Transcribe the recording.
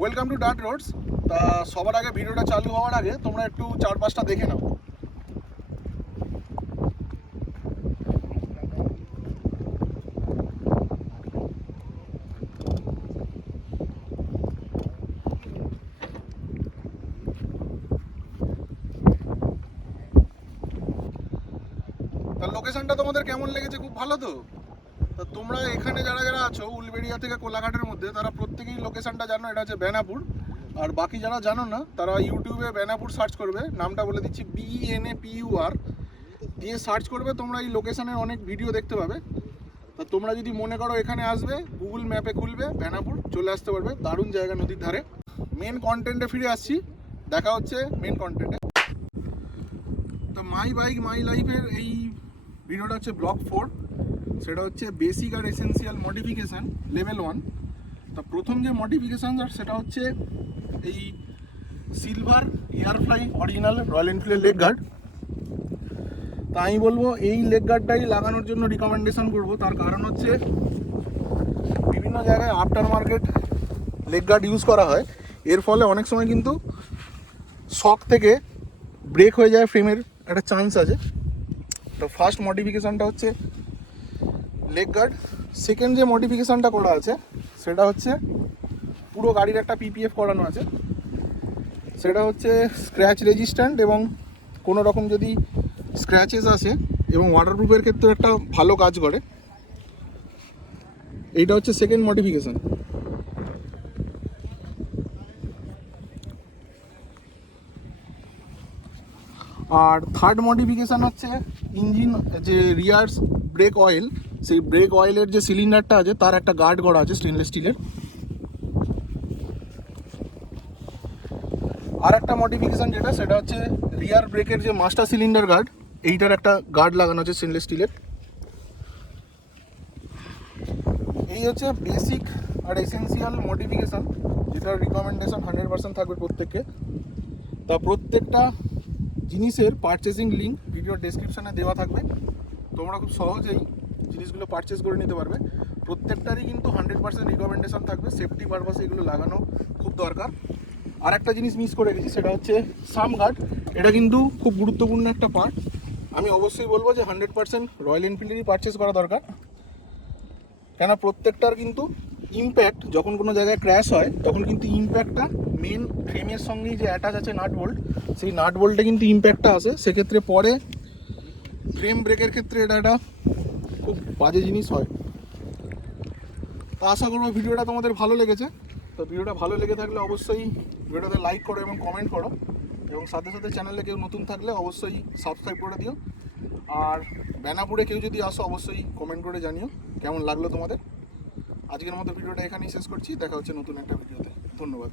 Welcome to dirt Rhodes. তা সবার আগে ভিডিওটা চালু হওয়ার আগে তোমরা একটু চারপাশটা দেখে নাও। তা লোকেশনটা তোমাদের কেমন লেগেছে? খুব ভালো তো? তা তোমরা এখানে যারা যারা আছো উলবেড়িয়া থেকে কোলাঘাটের মধ্যে, তারা প্রত্যেকেই লোকেশনটা জানো, এটা হচ্ছে বেনাপুর। আর বাকি যারা জানো না তারা ইউটিউবে বেনাপুর সার্চ করবে, নামটা বলে দিচ্ছি BENAPUR দিয়ে সার্চ করবে, তোমরা এই লোকেশনের অনেক ভিডিও দেখতে পাবে। তা তোমরা যদি মনে করো এখানে আসবে, গুগল ম্যাপে খুলবে বেনাপুর, চলে আসতে পারবে। দারুণ জায়গা, নদীর ধারে। মেন কন্টেন্টে ফিরে আসছি, দেখা হচ্ছে মেন কন্টেন্টে। তো মাই বাইক মাই লাইফের এই ভিডিওটা হচ্ছে ব্লগ 4, সেটা হচ্ছে বেসিক আর এসেন্সিয়াল মডিফিকেশান লেভেল 1। তা প্রথম যে মডিফিকেশান সেটা হচ্ছে এই সিলভার এয়ারফ্লাই অরিজিনাল রয়্যাল এনফিল্ডের লেগ গার্ড। তা আমি বলবো এই লেগ গার্ডটাই লাগানোর জন্য রিকমেন্ডেশন করব। তার কারণ হচ্ছে বিভিন্ন জায়গায় after market leg guard use করা হয়, এর ফলে অনেক সময় কিন্তু শক থেকে ব্রেক হয়ে যায়, ফ্রেমের একটা চান্স আছে। তো ফার্স্ট মডিফিকেশানটা হচ্ছে লেগ গার্ড। সেকেন্ড যে মডিফিকেশানটা করা আছে সেটা হচ্ছে পুরো গাড়ির একটা PPF করানো আছে, সেটা হচ্ছে স্ক্র্যাচ রেজিস্ট্যান্ট, এবং কোনো রকম যদি স্ক্র্যাচেস আসে এবং ওয়াটারপ্রুফের ক্ষেত্রে একটা ভালো কাজ করে। এইটা হচ্ছে সেকেন্ড মডিফিকেশান। আর থার্ড মডিফিকেশান হচ্ছে ইঞ্জিন যে রিয়ার ব্রেক অয়েল, সেই ব্রেক অয়েলের যে সিলিন্ডারটা আছে তার একটা গার্ড করা আছে স্টেনলেস স্টিলের। আর একটা মডিফিকেশান যেটা, সেটা হচ্ছে রিয়ার ব্রেকের যে মাস্টার সিলিন্ডার গার্ড, এইটার একটা গার্ড লাগানো আছে স্টেনলেস স্টিলের। এই হচ্ছে বেসিক আর এসেন্সিয়াল মডিফিকেশান, যেটার রিকমেন্ডেশন 100% থাকবে প্রত্যেককে। তা প্রত্যেকটা জিনিসের পারচেসিং লিঙ্ক ভিডিওর ডেসক্রিপশানে দেওয়া থাকবে, তোমরা খুব সহজেই জিনিসগুলো পারচেস করে নিতে পারবে। প্রত্যেকটারই কিন্তু 100% রিকমেন্ডেশন থাকবে, সেফটি পারপাসে এগুলো লাগানো খুব দরকার। আর একটা জিনিস মিস করে গেছি, সেটা হচ্ছে সাম গার্ড। এটা কিন্তু খুব গুরুত্বপূর্ণ একটা পার্ট। আমি অবশ্যই বলবো যে 100% রয়্যাল এনফিল্ডেরই পারচেস করা দরকার, কেন প্রত্যেকটার কিন্তু ইম্প্যাক্ট যখন কোনো জায়গায় ক্র্যাশ হয় তখন কিন্তু ইম্প্যাক্টটা মেন ফ্রেমের সঙ্গেই যে অ্যাটাচ আছে নাট বোল্ট, সেই নাট বোল্টে কিন্তু ইম্প্যাক্টটা আসে। সেক্ষেত্রে পরে ফ্রেম ব্রেকের ক্ষেত্রে এটা একটা খুব বাজে জিনিস হয়। তো আশা করবো ভিডিওটা তোমাদের ভালো লেগেছে। তো ভিডিওটা ভালো লেগে থাকলে অবশ্যই ভিডিওটাতে লাইক করো এবং কমেন্ট করো, এবং সাথে সাথে চ্যানেলে কেউ নতুন থাকলে অবশ্যই সাবস্ক্রাইব করে দিও। আর বেনাপুরে কেউ যদি আসো অবশ্যই কমেন্ট করে জানিও কেমন লাগলো তোমাদের। আজকের মতো ভিডিওটা এখানেই শেষ করছি, দেখা হচ্ছে নতুন একটা ভিডিওতে। ধন্যবাদ।